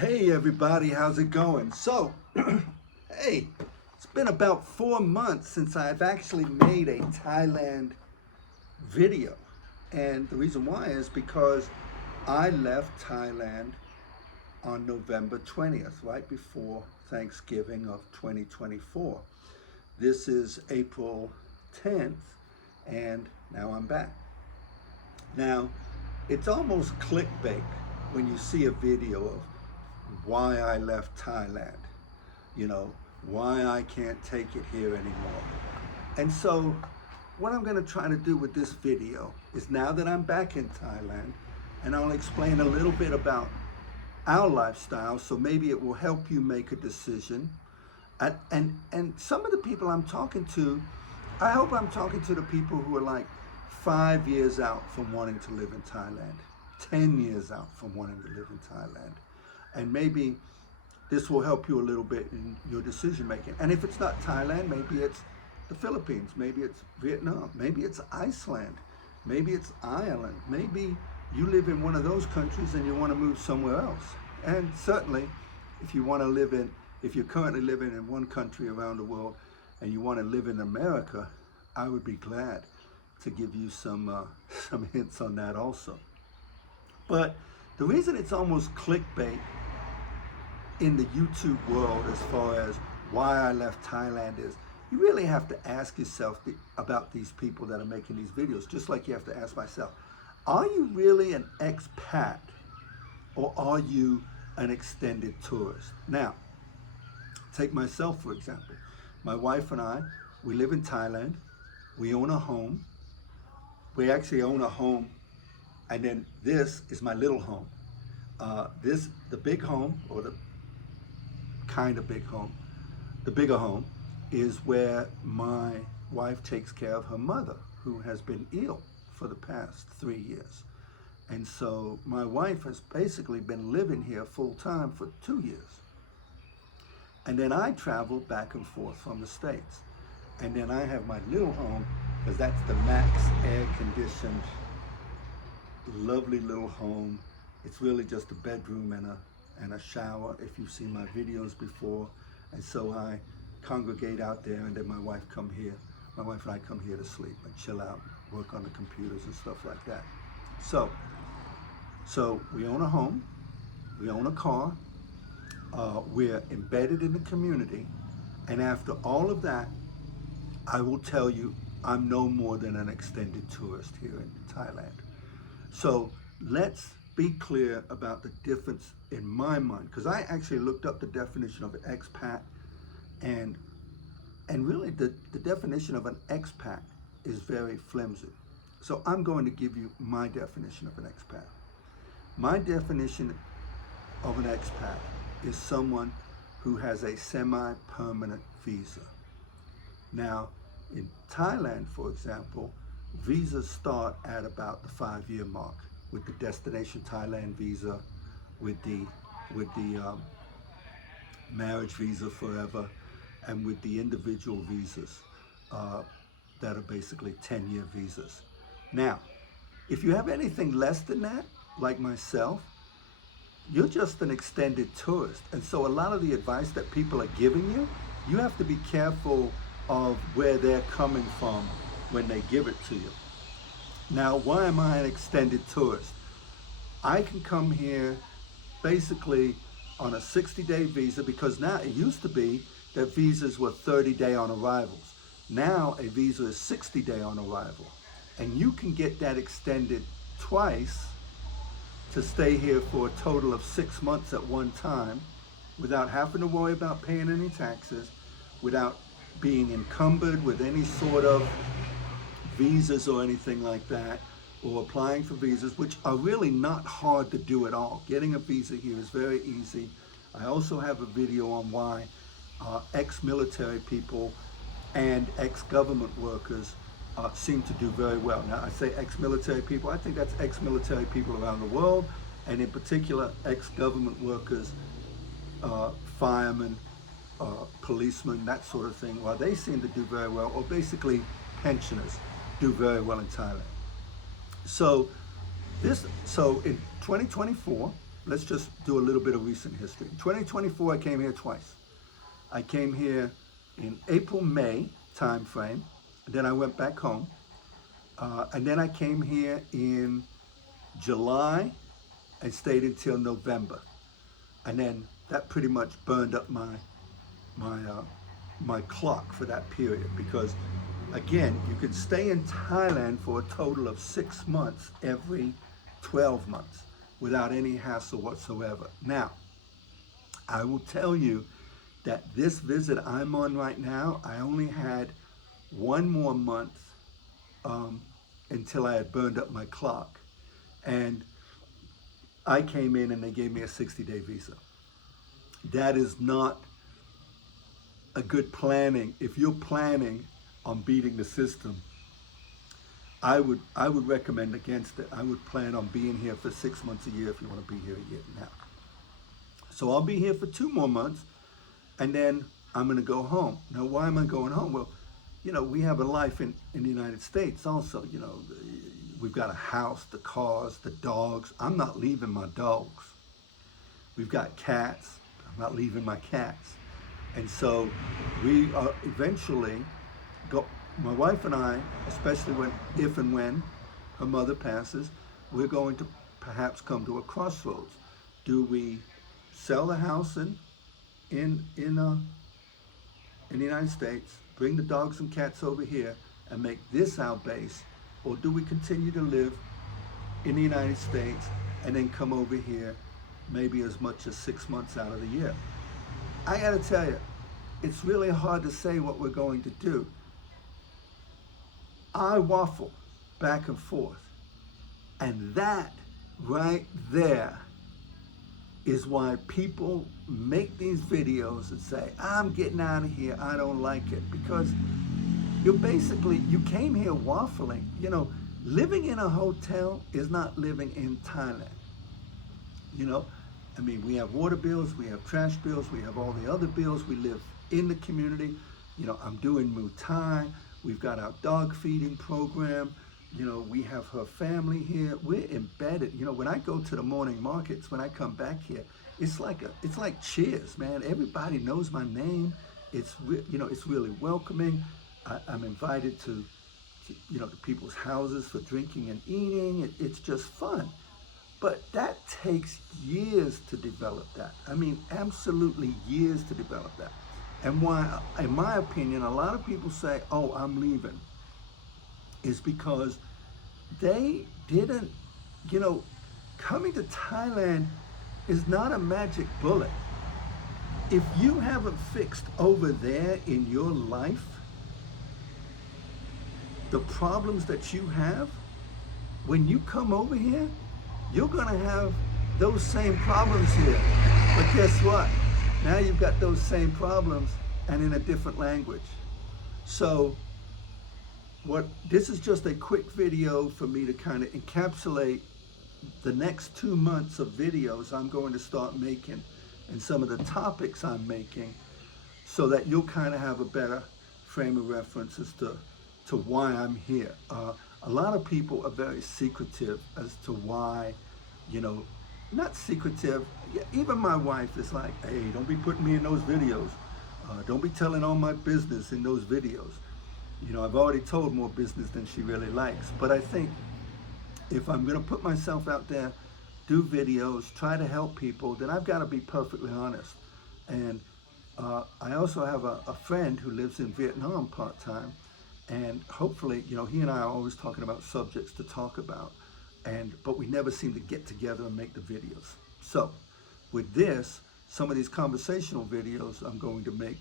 Hey everybody, how's it going? So, hey, it's been about 4 months since I've actually made a Thailand video. And the reason why is because I left Thailand on November 20th, right before Thanksgiving of 2024. This is April 10th, and now I'm back. Now, it's almost clickbait when you see a video of why I left Thailand, why I can't take it here anymore. And so what I'm going to try to do with this video is, now that I'm back in Thailand, and I'll explain a little bit about our lifestyle, so maybe it will help you make a decision. And some of the people I'm talking to, I hope I'm talking to the people who are like 5 years out from wanting to live in Thailand, 10 years out from wanting to live in Thailand. And maybe this will help you a little bit in your decision making. And if it's not Thailand, maybe it's the Philippines, maybe it's Vietnam, maybe it's Iceland, maybe it's Ireland, maybe you live in one of those countries and you want to move somewhere else. And certainly, if you're currently living in one country around the world and you want to live in America, I would be glad to give you some hints on that also. But the reason it's almost clickbait in the YouTube world as far as why I left Thailand is, you really have to ask yourself about these people that are making these videos, just like you have to ask myself, are you really an expat or are you an extended tourist? Now, take myself for example. My wife and I, we live in Thailand. We own a home. We actually own a home, and then this is my little home. The big home, or the kind of big home, the bigger home, is where my wife takes care of her mother, who has been ill for the past 3 years. And so my wife has basically been living here full time for 2 years. And then I travel back and forth from the States. And then I have my little home, because that's the max air conditioned, lovely little home. It's really just a bedroom and a shower, if you've seen my videos before. And so I congregate out there, and then my wife and I come here to sleep and chill out, work on the computers and stuff like that. So we own a home, we own a car, we're embedded in the community, and after all of that, I will tell you, I'm no more than an extended tourist here in Thailand. So let's be clear about the difference in my mind, because I actually looked up the definition of an expat, and really the definition of an expat is very flimsy. So I'm going to give you my definition of an expat. My definition of an expat is someone who has a semi-permanent visa. Now, in Thailand, for example, visas start at about the 5-year mark, with the destination Thailand visa, with the marriage visa forever, and with the individual visas that are basically 10-year visas. Now, if you have anything less than that, like myself, you're just an extended tourist. And so a lot of the advice that people are giving you, you have to be careful of where they're coming from when they give it to you. Now, why am I an extended tourist? I can come here basically on a 60-day visa, because now it used to be that visas were 30-day on arrivals. Now a visa is 60-day on arrival. And you can get that extended twice to stay here for a total of 6 months at one time, without having to worry about paying any taxes, without being encumbered with any sort of visas or anything like that, or applying for visas, which are really not hard to do at all. Getting a visa here is very easy. I also have a video on why ex-military people and ex-government workers seem to do very well. Now, I say ex-military people, I think that's ex-military people around the world, and in particular, ex-government workers, firemen, policemen, that sort of thing. Well, they seem to do very well, or basically pensioners do very well in Thailand. So in 2024, let's just do a little bit of recent history. In 2024, I came here twice. I came here in April, May time frame. Then I went back home. And then I came here in July and stayed until November. And then that pretty much burned up my clock for that period, because again, you could stay in Thailand for a total of 6 months every 12 months without any hassle whatsoever. Now, I will tell you that this visit I'm on right now, I only had 1 more month until I had burned up my clock. And I came in and they gave me a 60-day visa. That is not a good planning. If you're planning on beating the system, I would recommend against it. I would plan on being here for 6 months a year if you want to be here a year now. So I'll be here for 2 more months, and then I'm going to go home. Now, why am I going home? Well, you know, we have a life in the United States also. You know, we've got a house, the cars, the dogs. I'm not leaving my dogs. We've got cats. I'm not leaving my cats. And so we are eventually my wife and I, especially if and when her mother passes, we're going to perhaps come to a crossroads. Do we sell the house in the United States, bring the dogs and cats over here and make this our base, or do we continue to live in the United States and then come over here maybe as much as 6 months out of the year? I gotta tell you, it's really hard to say what we're going to do. I waffle back and forth, and that right there is why people make these videos and say, I'm getting out of here, I don't like it, because you came here waffling. You know, living in a hotel is not living in Thailand. You know, I mean, we have water bills, we have trash bills, we have all the other bills. We live in the community. You know, I'm doing Muay Thai. We've got our dog feeding program. You know, we have her family here. We're embedded. You know, when I go to the morning markets, when I come back here, it's like Cheers, man. Everybody knows my name. It's really welcoming. I'm invited to people's houses for drinking and eating. It's just fun. But that takes years to develop that. I mean, absolutely years to develop that. And why, in my opinion, a lot of people say, oh, I'm leaving, is because they didn't, coming to Thailand is not a magic bullet. If you haven't fixed over there in your life the problems that you have, when you come over here, you're gonna have those same problems here. But guess what? Now you've got those same problems and in a different language. So this is just a quick video for me to kind of encapsulate the next 2 months of videos I'm going to start making and some of the topics I'm making, so that you'll kind of have a better frame of reference as to why I'm here. A lot of people are very secretive as to why, not secretive. Even my wife is like, hey, don't be putting me in those videos. Don't be telling all my business in those videos. I've already told more business than she really likes. But I think if I'm gonna put myself out there, do videos, try to help people, then I've gotta be perfectly honest. And I also have a friend who lives in Vietnam part-time, and hopefully, he and I are always talking about subjects to talk about, but we never seem to get together and make the videos. So with this, some of these conversational videos I'm going to make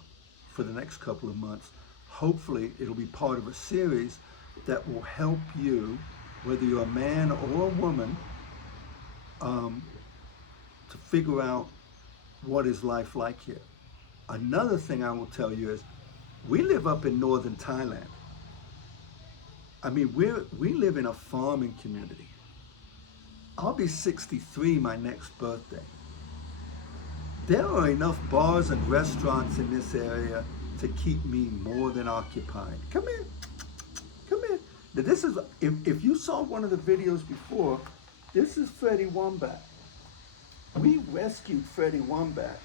for the next couple of months, hopefully it'll be part of a series that will help you, whether you're a man or a woman, to figure out what is life like here. Another thing I will tell you is, we live up in northern Thailand. I mean, we live in a farming community. I'll be 63 my next birthday. There are enough bars and restaurants in this area to keep me more than occupied. Come here, come here. Now this is, if you saw one of the videos before, this is Freddie Wombat. we rescued Freddie Wombat.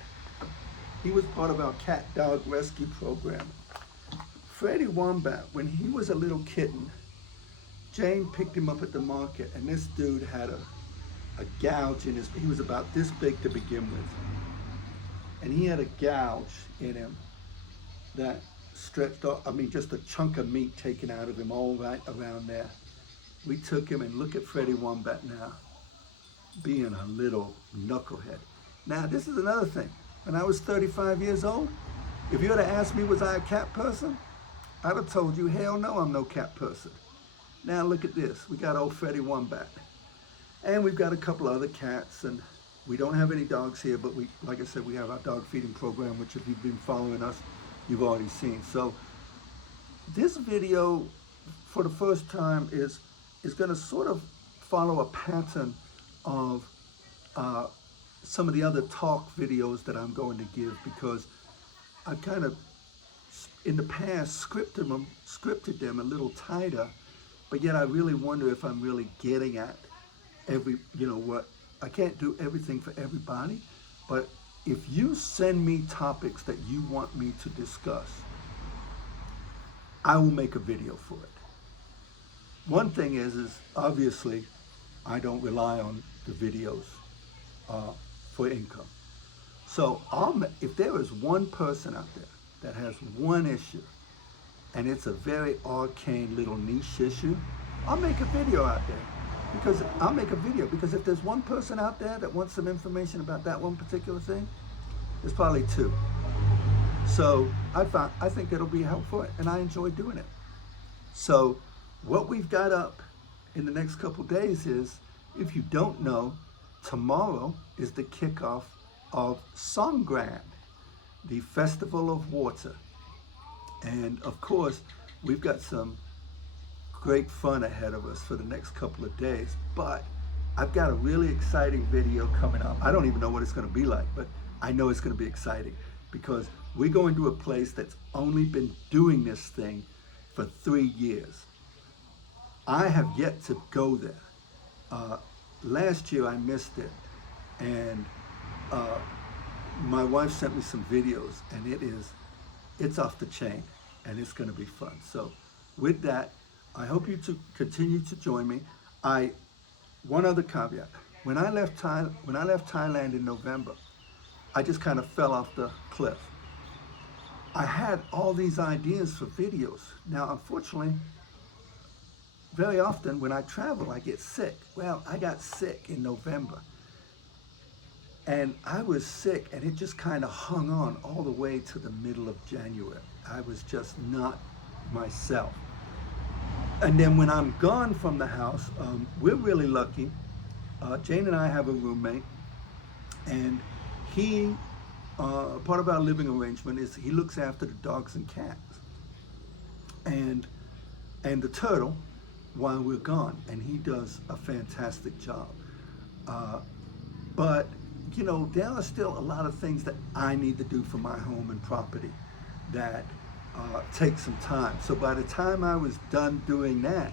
He was part of our cat dog rescue program. Freddie Wombat, when he was a little kitten, Jane picked him up at the market, and this dude had a gouge in his, he was about this big to begin with. And he had a gouge in him that stretched off, I mean, just a chunk of meat taken out of him all right around there. We took him, and look at Freddie Wombat now, being a little knucklehead. Now, this is another thing. When I was 35 years old, if you had asked me, was I a cat person? I'd have told you, hell no, I'm no cat person. Now look at this. We got old Freddie Wombat. And we've got a couple other cats, and we don't have any dogs here, but we, like I said, we have our dog feeding program, which if you've been following us, you've already seen. So this video, for the first time, is gonna sort of follow a pattern of some of the other talk videos that I'm going to give, because I've kind of, in the past, scripted them a little tighter, but yet I really wonder if I'm really getting at every, you know what, I can't do everything for everybody, but if you send me topics that you want me to discuss, I will make a video for it. One thing is obviously I don't rely on the videos for income. So if there is one person out there that has one issue, and it's a very arcane little niche issue, I'll make a video out there. Because if there's one person out there that wants some information about that one particular thing, there's probably two. So I think it'll be helpful, and I enjoy doing it. So what we've got up in the next couple days is, if you don't know, tomorrow is the kickoff of Songkran, the Festival of Water. And of course, we've got some great fun ahead of us for the next couple of days, but I've got a really exciting video coming up. I don't even know what it's gonna be like, but I know it's gonna be exciting, because we're going to a place that's only been doing this thing for 3 years. I have yet to go there. Last year I missed it, and my wife sent me some videos, and it's off the chain, and it's gonna be fun. So with that, I hope you to continue to join me. One other caveat: when I left Thailand in November, I just kind of fell off the cliff. I had all these ideas for videos. Now, unfortunately, very often when I travel, I get sick. Well, I got sick in November, and I was sick, and it just kind of hung on all the way to the middle of January. I was just not myself. And then when I'm gone from the house, we're really lucky. Jane and I have a roommate, and he, part of our living arrangement is he looks after the dogs and cats, and the turtle while we're gone, and he does a fantastic job. But you know, there are still a lot of things that I need to do for my home and property that take some time. So by the time I was done doing that,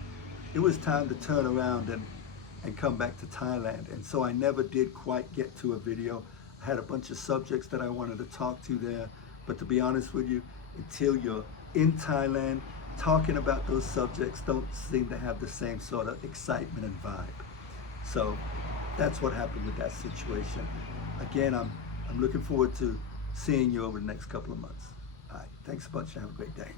it was time to turn around and come back to Thailand. And so I never did quite get to a video. I had a bunch of subjects that I wanted to talk to there, but to be honest with you, until you're in Thailand, talking about those subjects don't seem to have the same sort of excitement and vibe. So that's what happened with that situation. Again, I'm looking forward to seeing you over the next couple of months. All right, thanks a bunch and have a great day.